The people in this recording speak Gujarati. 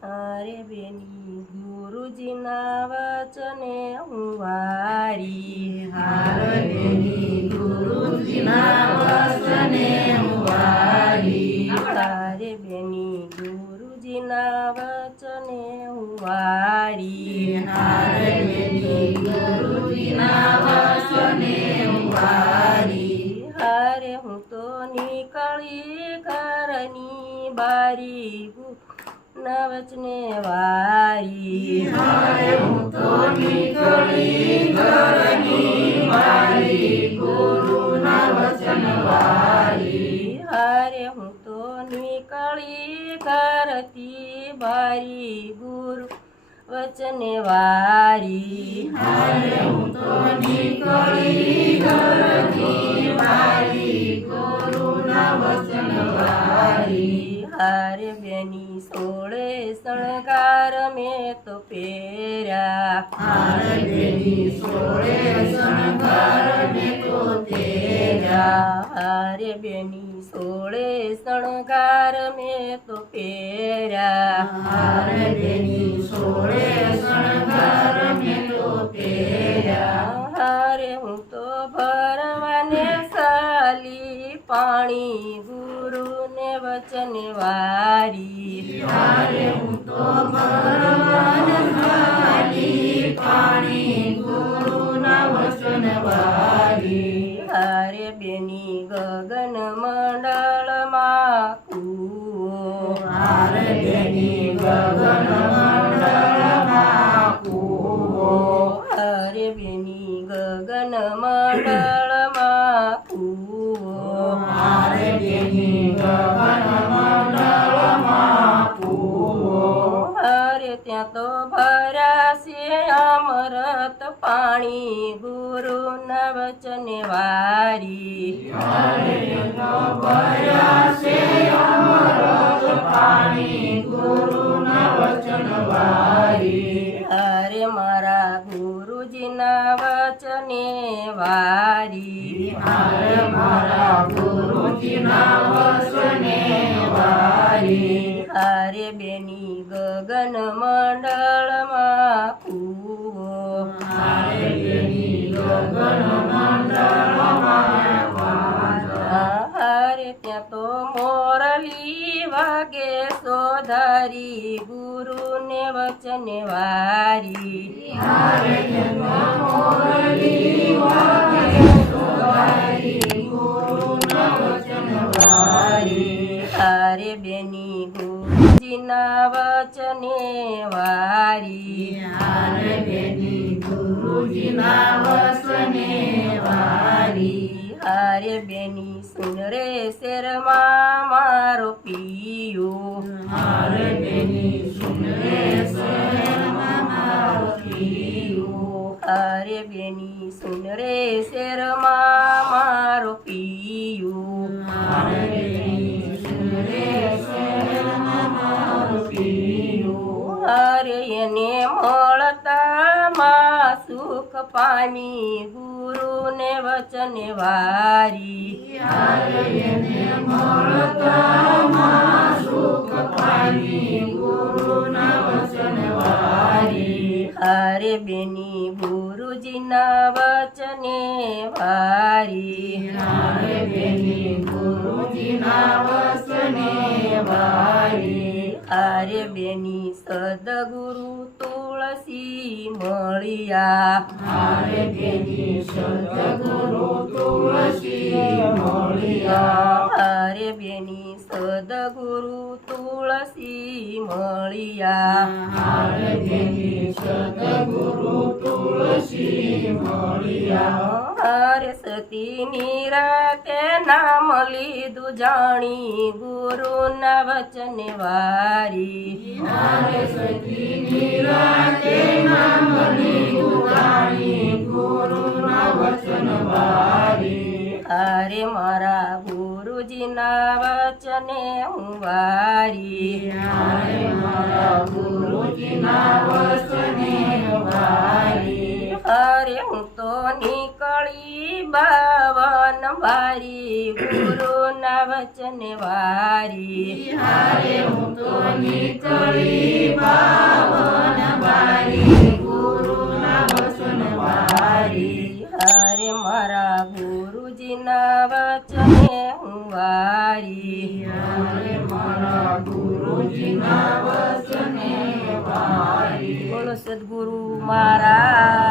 અરે બેની ગુરુજીના વચને હું વારી. અરે બેની ગુરુજીના વચને હું વારી. અરે બેની ગુરુજીના વચને હું વારી. અરે બેની ગુરુજીના વચને હું વારી. હારે હું તો નીકળી ઘરની બારી ના વચને વારી. હારે હું તો નીકળી ઘરની બારી ગુરુના વચન વારી. હારે હું તો નીકળી ઘરથી બારી ગુરુ વચને વારી. હારે હું તો નીકળી ઘરની બારી ગુરુના વચન વારી. હારે બેની સોળે શણગાર મેં તો પહેર્યા. હારે બેની સોળે શણગાર મેં તો પહેર્યા. હારે બેની સોળે શણગાર મેં તો પહેર્યા. હારે બેની સોળે શણગાર મેં તો પહેર્યા. હારે હું તો ભરવાને સાલી પાણી ગુરુને વચને વારી. હારે હું તો ભરવાને સાલી પાણી ગુરુના વચન વારી. હારે બેની ગગન મંડળમાં કૂવો. હારે બેની ગગન મંડળમાં કૂવો. હારે બેની ગગન મંડળમાં કૂવો. હારે બેની ગગન મંડળમાં કૂવો. હારે ત્યાં તો ભર્યા છે અમૃત પાણી ગુરુના વચને વારી. હારે તો ભર્યા છે અમૃત પાણી ગુરુના વચન વારી. હારે મારા ગુરુજીના વચને વારી. હારે મારા ગુરુજીના વચને વારી. હારે બેની ગગન મંડળમાં કૂવો. હારે બેની ગગન મંડળમાં વાજા. હારે ત્યાં તો મોરલી વાગે સોધારી ગુરુને વચને વારી. હારે મોરલી વાગે સોધારી ગુરુના વચન વારી. હારે બેની ગુરુજીના વચને વારી. હારે બેની ગુરુજીના વચને વારી. હારે બેની સુન રે શેરમાં મારો પિયો. હારે બેની સુન રે શેરમાં મારો પિયો. હારે બેની સુન રે શેરમાં મારો પિયો. હારે બેની સુન રે શેરમાં મારો પિયો. હારે એને મળતા માં સુખ પામી ગુરુને વચને વારી. હારે એને મળતા માં સુખ પામી ગુરુના વચન વારી. હારે બેની ગુરુજીના વચને વારી. હારે બેની ગુરુજીના વચને વારી. હારે બેની સદગુરુ તુલસી મળ્યા. હારે બેની સદગુરુ તુલસી મળ્યા. હારે બેની સદગુરુ તુલસી મળ્યા. હારે બેની સદગુરુ તુલસી મળ્યા. હારે સતીની રાતે નામ લીધું જાણી ગુરુના વચને વારી. હારે સતીની રાતે નામ લીધું જાણી ગુરુના વચન વારી. હારે મારા ગુરુજીના વચને હું વારી. હારે મારા ગુરુજીના વચને વારી. હારે હું તો નીકળી બાવન વારી ગુરુના વચન વારી હારે હું તો નીકળી બાવન વારી ગુરુના વચન વારી હારે મારા ગુરુજીના વચને હું વારી હારે મારા ગુરુજીના વચને વારી બોલો સદગુરુ મહારાજ